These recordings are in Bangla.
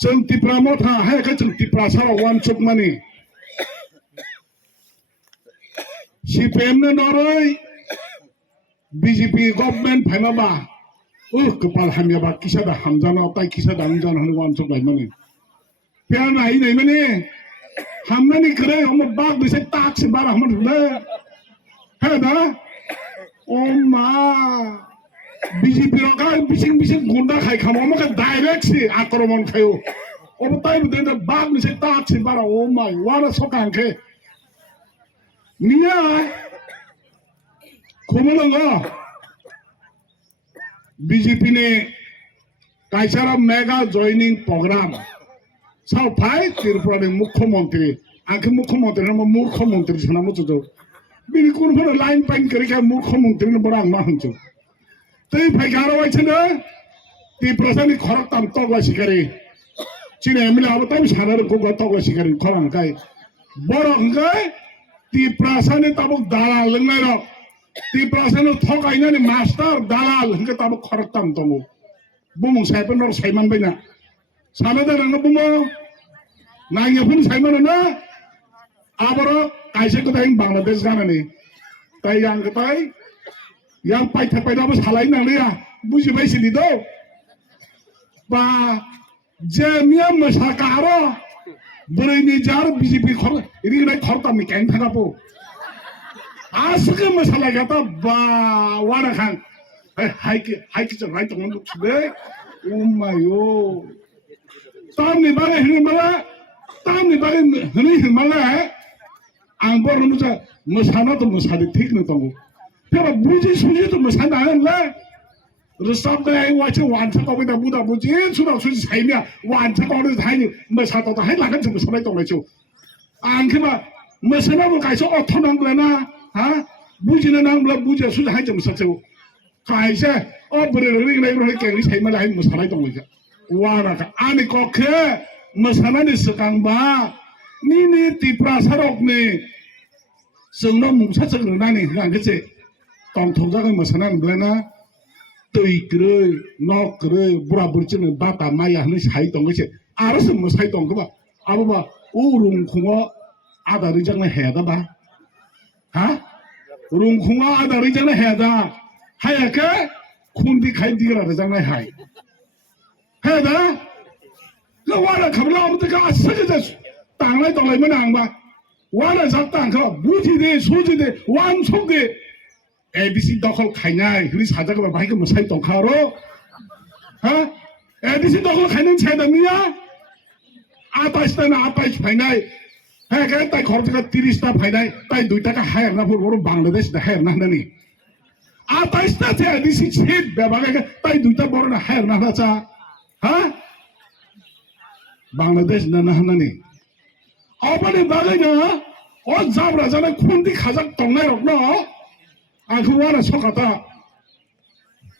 जों त्रिपुरा मथा हायाखै जों त्रिपुरा साराव वान चुक मानि CPM नो नरै BJP गभर्नमेंट फाइमाबा कपाल हामियाबा किसादा हामजाना ताई किसादा हामजाना होनो वान चुक लाइ मानि प्यार नाई नाई मानि हामनानि करे हम बाग बिसे ताक से बारा हम ले है ना ओ मा BJP रका बिसिं बिसिं गुंडा खाइ खामो मके डायरेक्ट से आक्रमण खायो अब ताई बदे बाग बिसे ताक से बारा ओ माय वाला सोकांखे निया खोमलंगा BJP ने कायसारा मेगा जॉइनिंग प्रोग्राम साव फाइ त्रिपुरा ने मुख्यमंत्री आंखे मुख्यमंत्री ना मुख्यमंत्री सना मुचो बिनि कोनफोर लाइन पाइन करिका मुख्यमंत्री ने बड़ा आंमा हंचो तै फाइगारो वाइछनो त्रिपुरानि खरक ताम तगवा सिकारि चिने एमले अब ताम सानार को तगवा सिकारि खरांखाय बरो हंगाय त्रिपुरानि ताबक दालाल लोंनाय र त्रिपुरानि थगायनानै मास्टार दालाल हंगा ताबक खरक ताम दङ बुमुं साइपन र साइमान बायना सानादा रंग बुमो नायफोन साइमान ना आबरो कायसे को दाइन बांग्लादेश गानानै ताई आं गताय yang paita paita apa salah ini nang dia buji bayi sini do ba jemia masyarakat berani jar BJP khor ini kena khor tam ni kain thana po asal masalah kata ba wara kan hai ke jangan itu untuk sudah umayo tam ni bagi ini malah angkor nusa masalah tu masalah ठीक नहीं तंगु Pero buji suji tu masana la resab da ai wacha wan cha ko da buda buji suda suji saimia wan cha ko da hai ni masata da hai la kan chu masana tong lai chu an khima masana mo kai so othonang la na ha buji na nang la buji suji hai chu masata chu kai se o bre ri lai ro ke ni saima lai masana tong lai wa na ka ani ko khe masana ni sakang ba ni Tripura sarok ni sungno mungsa chang na ni ngang ke che tong thong jaga masanan blena tui krei nok krei bura burchin bata maya hne sai tong ge aras mo sai tong ba aba ba urung khungo adari jang na heda ba ha urung khungo adari jang na heda hayake khundi khai digra jang na hai heda la wala khabla am ta ka asage ja tang lai tong lai manang ba wala ja tang kha buji de suji de wan chok de ABC দখল খাইনাই হরি সাজাকে বাহিকে মসাই তংখারো হ্যাঁ ABC দখল খাইনাই ছাইদা মিয়া 28 টা না 28 ফাইনাই হ্যাঁ কে তাই খরচ টাকা 30 টা ফাইনাই তাই 2 টাকা হায়ার না পুরো বাংলাদেশ না হায়ার না নানি 28 টা তে ABC ছিট বেবাগে তাই 2 টা বড় না হায়ার না চা হ্যাঁ বাংলাদেশ না না নানি অবনে বাগে না ও জাবরা জানা খুন্দি খাজাক তংনাই রক না आंखौ वाला सकता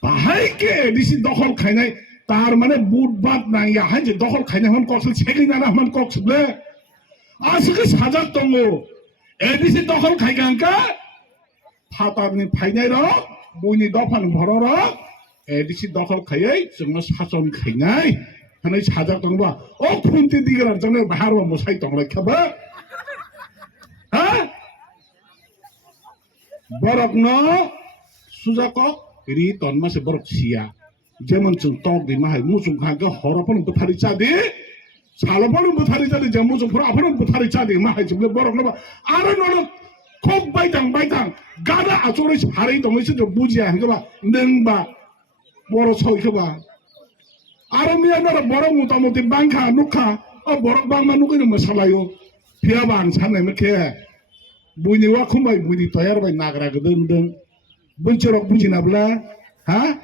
बाहाय के एडिसि दखल खाइनाय तार माने बुटबाद नाया हाय जे दखल खाइनाय हम कक्सल सेगिना ना हम कक्सले आसके साजा दंगो एडिसि दखल खाइगांका फातारनि फाइनाय र बयनि दफान भर र एडिसि दखल खायै जोंनो सासन खाइनाय हानाय साजा दंबा ओ खुन्ति दिगरा जोंनो बाहारवा मसाइ दंलाय खाबा हा borok no sujako ri ton ma se borok sia jemon chung tok di mahai musung kha ga horopon buthari chadi salopon buthari chadi jamu chung phura apon buthari chadi mahai chung borok no aro no khok baitang gada achore hari dongoi se bujia hanga ba neng ba boro soi kha ba aro miya no borok mutamoti bangkha nukha o borok bangma nukini masalayo phia bang sanai mekhe buini wa khumbai buini toyar bai nagra gedeng deng buncerok bujinabla ha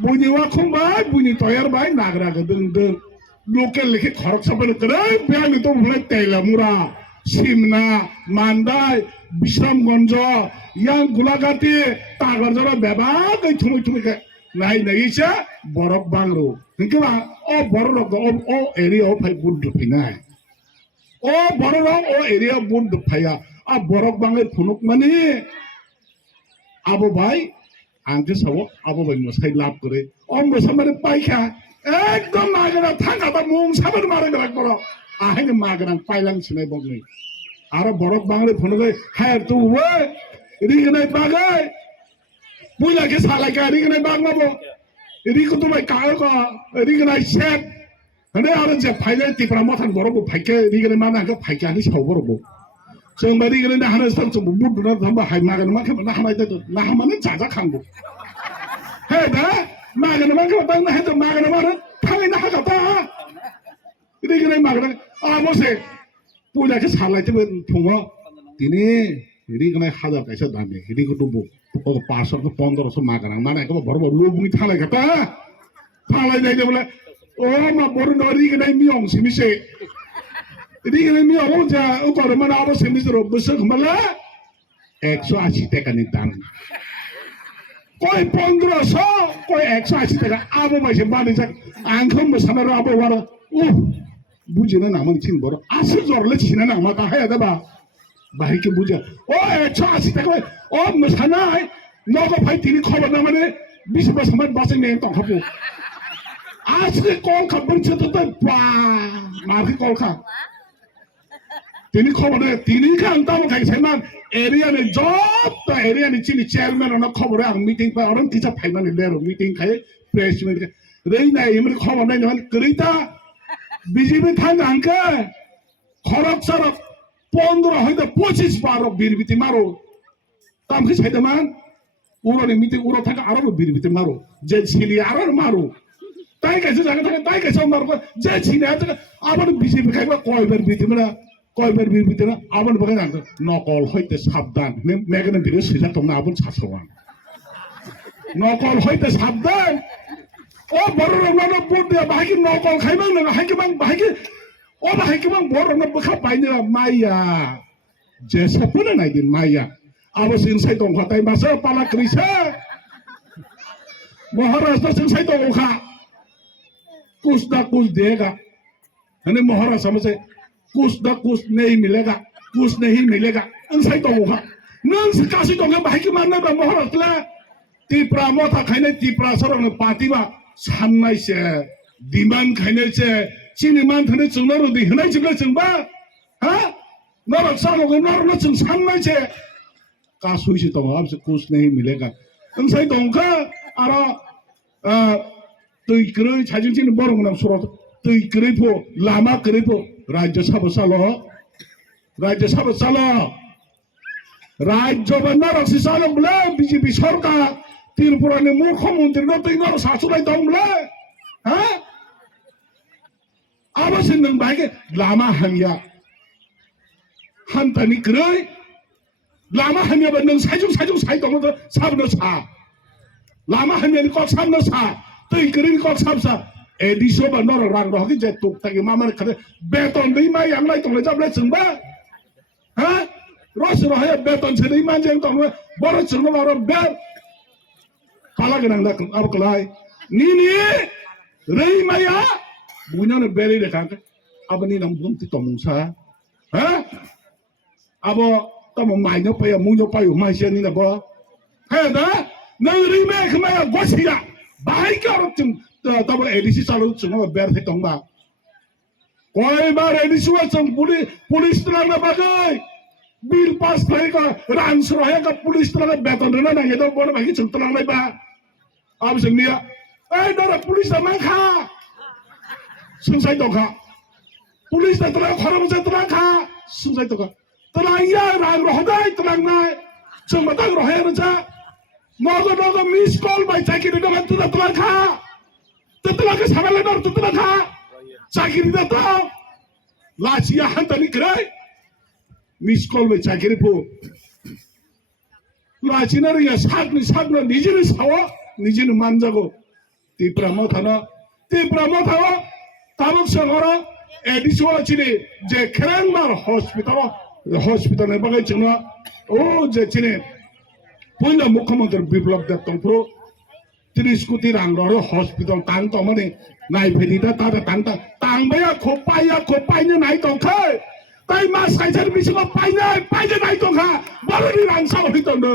buini wa khumbai buini toyar bai nagra gedeng deng local lekhe khorok saban krai biani to bhle tela mura simna mandai bisramganj yang gulagati tagarjara beba gai thumui ke nai isa borok bangro hingkeba o borok o area o phai bundu phinai o borok o area bundu phaya a borok bangai phunuk mani abo bai angke sawo abo bai mosai lab kore o mosamare paikha একদম মাগনা থাকাটা মুং সাবেন মারে গেলাক বড় আহেন মাগনা পাইলাং সিনাই বগনি আর বড় বাংলা ফোন করে হ্যাঁ তু ওয়ে রিগনাই বাগাই বুইলাকে সালাইকা রিগনাই বাগমাবো রিগো তোমায় কালকা রিগনাই সেট হনে আর যে ফাইলাই তিপ্রা মথান বড়বো ফাইকে রিগনাই মানাকে ফাইকে আনি সাও বড়বো जों बायदि गेलेनो हानाय सार जों बुदुना थांबा हाय मागन मा खेबना हानाय दो ना हामानो जाजा खांबो हे दा मागन मा खेबना ना हे मागन मा थांनो हागाता रे गेलेनो मागन आ मोसे पुलाके सालायते फुङो दिने रे गेलेनो हाजार कायसा दामे रे को दुबो ओ 500 1500 मागन माने को बरबो लोबुनि थालाय गता थालाय नाय देबले ओ मा बरु नरि गेलेनो मियं सिमिसे Ini mi orang je, kalau mana apa semis besar kemana? 180 টাকা নি দাম কই 1500 কই 180 টাকা আবো মাইছে বানি যাক আংখম মোসানার আবো ওয়ারা ও বুঝিনা না মন চিন বড় আসে জরলে চিনা না মাথা হায় দাবা বাহিকে বুঝা ও 180 টাকা ও মোসানাই নগো ভাই তিনি খবর না মানে 20 বছর মান বাসে নেই তো খাবো আজকে কল খাবন ছে তো পা মারকে কল খা তিনি খবরে তিনি খান তাও খাইছেমান এরিয়ানি যত এরিয়ানি চিনি চেয়ারম্যান অনেক খবরে আং মিটিং পাই অরম কিছা ফাইনানি লেরো মিটিং খাই প্রেস মিটিং রেই নাই এমনি খবর নাই নন করিতা বিজেপি থান আংকে খরচ সরক 15 হইতে 25 বারো বিরবিতি মারো তামকে ছাইতেমান উরনি মিটিং উরো থাকে আরো বিরবিতি মারো যে ছিলি আরো মারো তাই কাছে জায়গা থাকে তাই কাছে মারবো যে ছিলি আছে আবার বিজেপি খাইবা কয়বার বিতি মানে কয়বার বিরবিতে না আবার বলে না নকল হইতে সাবধান মেঘনা দিলে সেটা তোমরা আবার ছাসওয়ান নকল হইতে সাবধান ও বড় রংনা বুট দিয়া বাকি নকল খাইবাং না হাইকে বাং বাকি ও বাকি বাং বড় রংনা বখা পাইনা মাইয়া যে সপনে নাই দিন মাইয়া আবার সিনসাই দং খাতাই মাসা পালা ক্রিসা মহারাষ্ট্র সিনসাই দং খা कुछ ना कुछ देगा हने महाराज समझे कुछ ना कुछ नहीं मिलेगा कुछ नहीं मिलेगा अंसाई तो होगा नंग से काशी तो के भाई के मानना बा महाराज ला तीप्रा मोथा खाने तीप्रा सरंग पार्टी बा साननाय से डिमांड खाने से चिनि मान थाने चंगना रदि हनाय जिबला चंबा हा नरक सानो के नर न चंग साननाय से कासुई से तो अब से कुछ नहीं मिलेगा अंसाई तो का आरो तई ग्रै छाजिन चिन बरं नाम सुरत तई ग्रै फो लामा ग्रै फो राज्य सभा चालो राज्य बन्ना रक्सी चालो बले बीजेपी सरकार त्रिपुरानि मुख्यमंत्री न तई नर सासुलाय दं बले हा आबासे नों बायके लामा हामिया हान्तानि ग्रै लामा हामिया बा नों साइजों साइ दं साबनो सा लामा हामियानि कल साबनो सा तई ग्रै कल साबसा एडिसो बा नर रां रहके जे तुक ताके मामा खरे बेतन दै माय आंलाय तंले जाबले चंबा हा रस रहे बेतन से दै मान जें तंले बरो चंबा बरो बे काला गनां दा अब कलाय नी रै माया बुइनानो बेरे देखा अब नि नम बुम ति तमुसा हा अब तम माइनो पाय मुनो पाय माइसे नि न ब हा दा नों रै माय खमाया गसिया बाहाय करत तब एडिसी चालू चुनाव बेर थे तंबा कोई बार एडिसी वा चंग पुलिस तलांग बागै बिल पास भएका रान्स रहेका पुलिस तलांग बेतन रेना ना यदो बड भागी चंग तलांग बा अब जोंनिया ए दर पुलिस मा खा सुंसाय दखा पुलिस तलांग खरम से तलांग खा सुंसाय दखा तलांग या रां रहदाय तलांग नाय जों मतंग रहे रजा नगो मिस कॉल बाय चाकिरि दखा तलांग खा तेतला के सामने नर तेतला खा चाकरी देता लाचिया हंतनी करे मिस कॉल में चाकरी पो लाचिना रे सागन निजेनि सावा निजेनि मानजागो तीप्रा मथाना ताबक सगरा एडिसो चिने जे खेरेंमार हॉस्पिटल ने बगै चना ओ जे चिने पहिला मुख्यमंत्री विप्लव देव तंफ्रो 30 कोटी रां रहो हॉस्पिटल तांग तो माने नाय फेदिदा तादा तांबाया खोपायनो नाय तो खै ताई मा साइजर बिसको पाइने नाय तो खा बरनि रां साव हितो न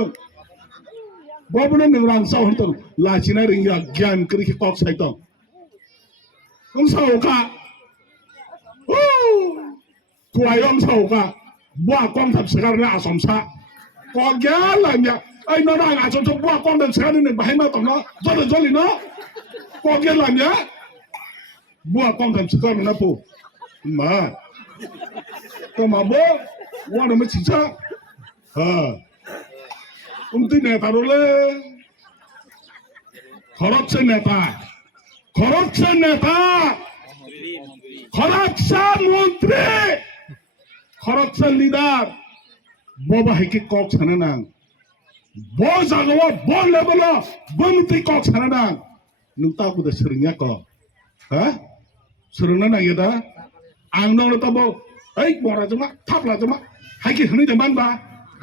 बबनो न रां साव हितो लाचिना रिया ज्ञान करि के कक Saito ông sầu cả quay ông sầu cả bua con thật sự ra sòng xa còn giá là nhỉ anh nó đang cho bua con thật sự ra nên bảy mươi tổng nó cho được nó còn giá là nhỉ bua con thật sự ra nó phụ mà còn mà bố qua được mới chỉ sao ông tin này tao rồi corruption neta corruption মন্ত্রী corruption leader boba heke kok sananang bo jagawa bo level bumti kok sananang nungta ku da seringnya ko ha serengna na yada angnong ta bo ei bora jama thapla jama hake hni de man ba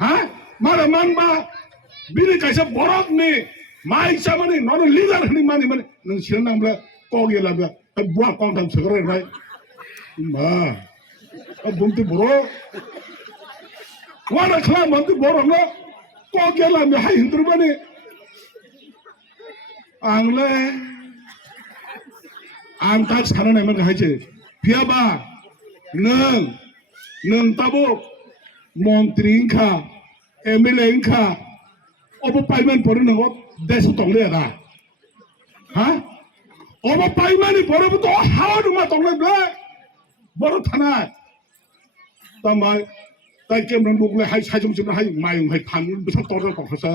ha mara man ba bini kaisa borok ni mai samani non leader hni mani mani nung sirnang bla kok yela bla bua kong tam segere rai ma bumti boro wana khala manti boro no kok yela me hai hindur bani angle ang tak sana na man hai che piaba nung tabo মন্ত্রী খা এমএলএ খা অব পাইমান পরে নগো দেশ তংলে না হ্যাঁ অব পাইমানি পরে তো হাওয়া দুমা তংলে ব্লে বড় থানা তামাই তাই কেমন বুকলে হাই সাইজম জিম হাই মায়ং হাই ফান বিসক তর তখসা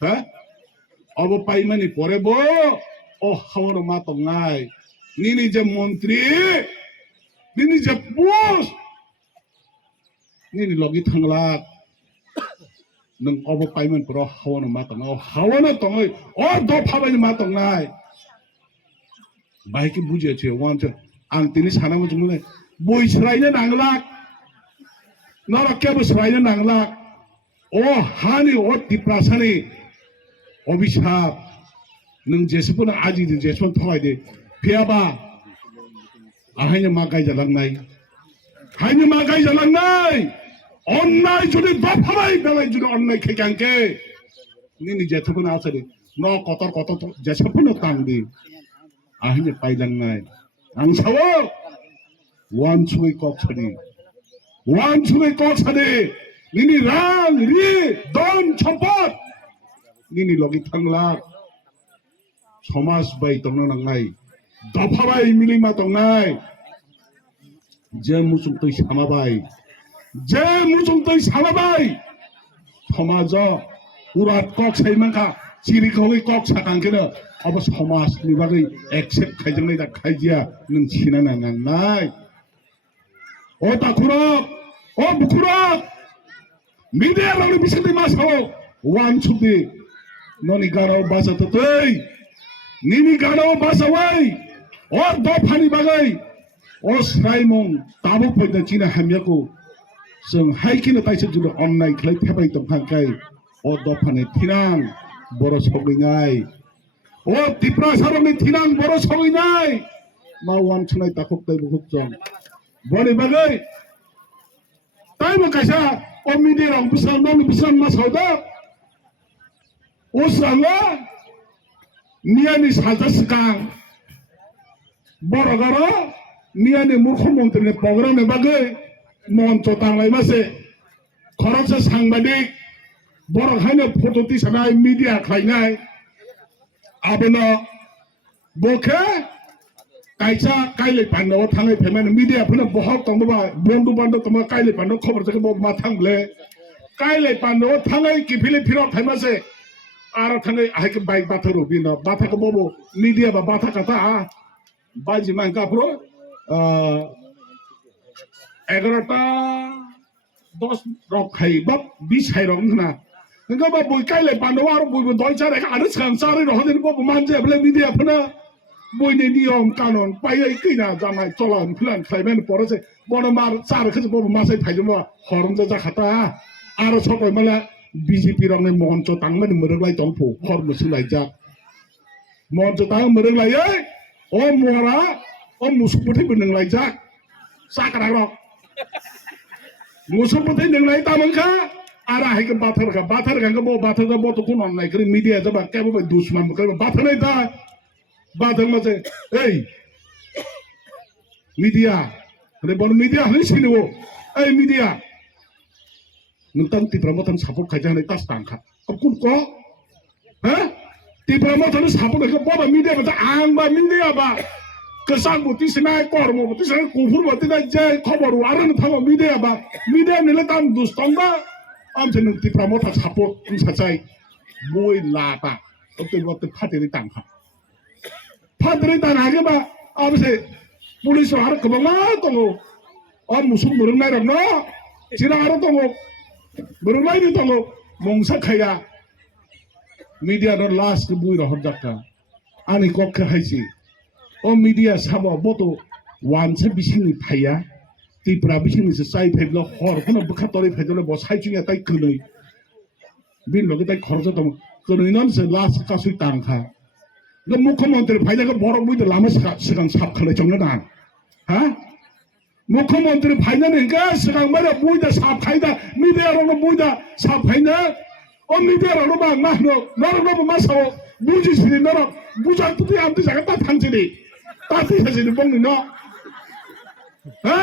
হ্যাঁ অব পাইমানি পরে বো ও হাওয়া দুমা তংলাই নিনি যে মন্ত্রী নিনি যে বসนี่ลอกิทังลาดนึงเอาไปมันเพราะเขาน่ะมาตรงเอาเขาน่ะตรงเลยอ๋อดอกพาไปมาตรงไหนใบกิบุญเจียววันเจ้าอันที่นี่สานามันตรงนี้บุยสไลเนี่ยนางลักนั่นแหละแกบุยสไลเนี่ยนางลักโอ้ฮานี่โอ้ติปราสานี่อภิชาบนึงเจสปุ่นอาจีดิเจสปุ่นถอยดิเพียบ้าให้เนี่ยมาไกลจากหลังไหนให้เนี่ยมาไกลจากหลังไหนঅন্যায় যদি দফাই বেলায় যদি অন্যায় খেকাঙ্কে নিনি যেতক্ষণ আছে ন কত যেসবন তাং দি আহিনে পাইলাং নাই আং সাও ওয়ান ছুই কক ছাড়ি নিনি রাং রি দন সম্পদ নিনি লগি থাংলা সমাজ বাই তংনা নাংনাই দফাবাই মিলিমা তংনাই যে মুসুম তৈ সামাবাই যে মুজুং তৈ সালাবাই সমাজ উরাত কক সাইমানখা চিরিখৈ কক সাকাंकेनो अब समाजनि बागै एक्सेप्ट खायजोंनाय दा खायजिया नों सिना नांनाय ओ ताखुरक ओ बुखुरक मिडिया रंनि बिसोरनि मासाव वान सुदि ननि गाराव बाजातै निनि गाराव बाजावै ओ दफानि बागै ओ स्राइमं ताबो फैदा चिना हामियाखौ जों हायकिनो ताइसे जुदि अननाय खालाय थेबाय दंखांखाय अ दफानि थिनां बर' सगैनाय अ तिप्रा सारनि थिनां बर' सगैनाय मावान सुनाय ताखुक ताइ बहुत जन बनि बागै ताइबो कायसा अ मिडिया रं बिसां नन बिसां मा सावदा अ सांगा मियानि साजा सिकां बर' गारा मियानि मुख्यमंत्रिनि प्रग्रामनि बागै মঞ্চ টাঙাই মাসে খরচে সাংবাদিক বড় খাইনে ফটো তিসানায় মিডিয়া খাইনায় আবেন বখে কাইসা কাইলে পান্ডব থাঙে ফেমেন মিডিয়া ফেনে বহক তংবা বন্ধু বান্ধব তোমা কাইলে পান্ডব খবর থেকে মা থাংলে কাইলে পান্ডব থাঙে কি ফিলে ফিরক থাইমাসে আর থাঙে আইকে বাইক বাথরো বিন বাথাকে ববো মিডিয়া বা বাথা কথা বাজি মানকা পুরো 11টা 10 রক খাইবাব 20 খাইরং না नोंखौ बा बय काइले बानदवा आरो बयबो दय चारे आरो सांसारि रहदेन बबो मानजे बले मिडिया फना बयनि नियम कानून पायै कैना जानाय चलन फिलान खाइमेन परसे बन मार चार खज बबो मासै फाइजोमा हरम जा खाता आरो सबै मला बीजेपी रंने मंच तांमेन मरगलाय दंफो हरम सुलायजा मंच तां मरगलाय ओ मोरा ओ मुसुपथै बनलायजा साकरा र मुसुपथै नंलाय तामंखा आरा है के बाथर का बो तो कौन ऑनलाइन करे मीडिया जब क्या वो दुश्मन कर बाथर नहीं था बाथर में से ए media ada bon media hari sini wo media nentang ti promotan support kaja hari tas tangka kapun ko ti promotan support ke bawa media macam angba media ba kesan bukti senai kormo bukti senai kufur bukti dah jai khabar waran thawa media ba media nilai tam dustanga am jeneng ti promotan support ini sacai boy lata waktu fatiri tangka fatiri tangka ke ba am se police हार कबंगा तंगो और मुसुक मुरंगनाय रंगनो चिरा हार तंगो मुरंगनाय नि तंगो मंगसा खाया मीडिया नो लास्ट बुई रहर जाका आनि कख हाइसि ओ मीडिया साबो बतो वानसे बिसिनि फाया तिप्रा बिसिनि से साइ फेबलो हर कोन बखा तरि फेजलो ब साइचिया ताइ कनै बिन लगे ताइ खरज दं कनैनन से लास्ट कासुइ तांखा ग मुख्यमंत्री फाइनाखौ बर' बुइदो लामा सिगां साफ खालायजोबनो नाङा हा मुख्यमंत्री फाइनानै गा सिगां बारे बुइदा साफ खायदा मिडियायावनो बुइदा साफ खायनो ओ मिडियायावनो मा मा होनो नरनो मा साव बुजिसिनि नर बुजा तुति आमति जागा ता थांसिनि ता तिसासिनि बंनि न हा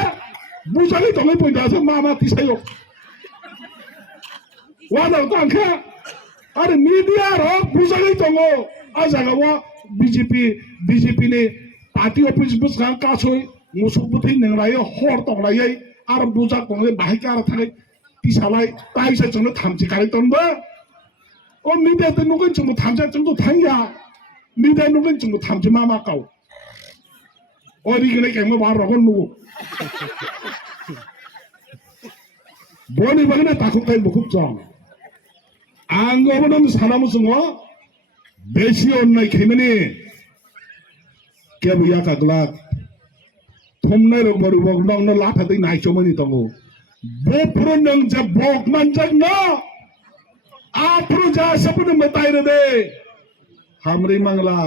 बुजानि दङै बुइदासो मा मा तिसायो वादाव तांखा आरो मिडियायाव बुजानि दङ आ जागावा बीजेपी ने पार्टी ऑफिस बस गांव कासोय मुसुक बुथै नंरायो हर तंलायै आरो बुजा तंले बाहायका आरो थाखाय तिसालाय ताइसा जोंनो थामजि गारि तंबो ओ मिडिया ते नुगोन जोंबो थामजा जोंबो थांया मिडिया नुगोन जोंबो थामजि मा गाव ओ रिगने केमो बार रगन नुगो बनि बगने ताखुकाय बुखुब जं आंगोबो सानामो जोङो बेसि अन्नाय खेमनि केबो याकाग्ला थमनाय रंबरु बगनंनो लाथा दै नायचोमनि दङो बोफ्रो नों जे बगमान जंनो आफ्रो जा सपन मतायरे दे हमरे मंगला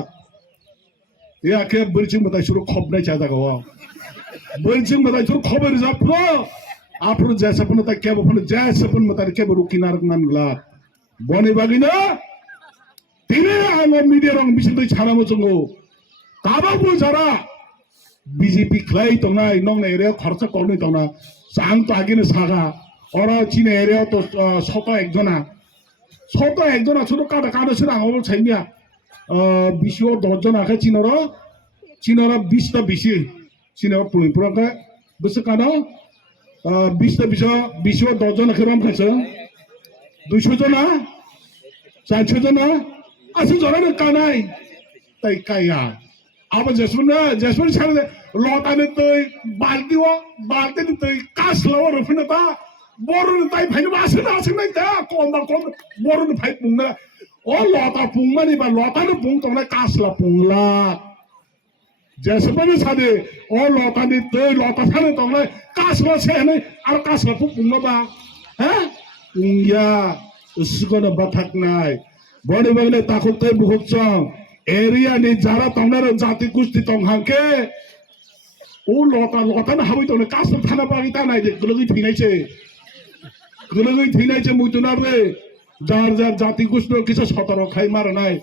या के बिरचिं मताय सुरु खबनाय जादागो बिरचिं मताय सुरु खबर जाफ्रो आफ्रो जा सपन ता केबो फन जा सपन मताय केबो रुकिनार नानगला बने बागिना तिने आङो मिडिया रं बिसिदै छानामो जोङो काबाबो जारा बीजेपी खलाय तंनाय नंग एरिया खर्च करनै तंना आं तो आगिनो सागा अरा चिन एरिया तो सत एकजना सुरु काटा काटा सुरु आङो छैनिया बिसिओ 10 जना के चिनर 20 ता बिसि चिनर पुलिपुरका बस कानो 20 ता बिसिओ 10 जना के रम खायसो 200 जना 400 जना asal orang nak kanai, tay kaya. Apa jasmine sana lautan itu balti itu kas lawa rufin itu, borun tay phay masih naik dah, kom borun phay pungna, oh lautan pungma ni ba lautan pung tu nak kas la pungla. Jasmine sana, oh lautan sana tu nak kas la sehne, ar kas la pungma ba, ya, usgona batak nai. बड़े बगले ताकुते बुखुचों एरिया ने जारा तंगनार जाति कुश्ती तंगहांके ओ लोटा न हाबी तंगने कासर थाना बागिता नाय दे गलगै थैनायचे मुतुनार रे जार जाति कुश्ती किसे सतर खाय मार नाय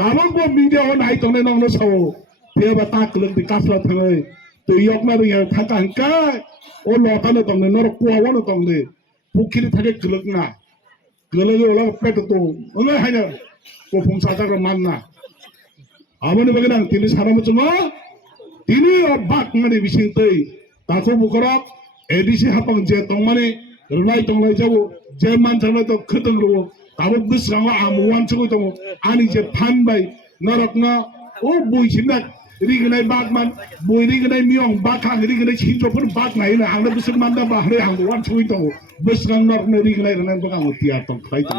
ताबो को मीडिया हो नाय तंगने नंगनो सावो पेबा ताक लंगदि कासला थङै तो यकना रे थाका हंका ओ लोटा न तंगने नर कुवा न तंगने पुखिरि थाके गलगना गलगै ओला पेट तो ओले हायनो कोफुं साजाग्रा मानना आमोनो बगेनां तिनि सानामो जोङो तिनि बाक ngani bisingtei ताको बुकरक एडिसि हापं जे तंमाने रनाय तंलाय जावो जे मानसानाय तो खतंग रो ताबो बिसगाङा आमुवान चगै दङ आनि जे फानबाय नरकना ओ बुइसिना रिगनाय बागमान बुइ रिगनाय मियं बाखां रिगनाय सिनजोफोर बाग नायनो आंनो बिसोर मानदा बाहरे आं वान चगै दङ बिसगां नरकनो रिगनाय रनाय बगां तिया तंखाय दङ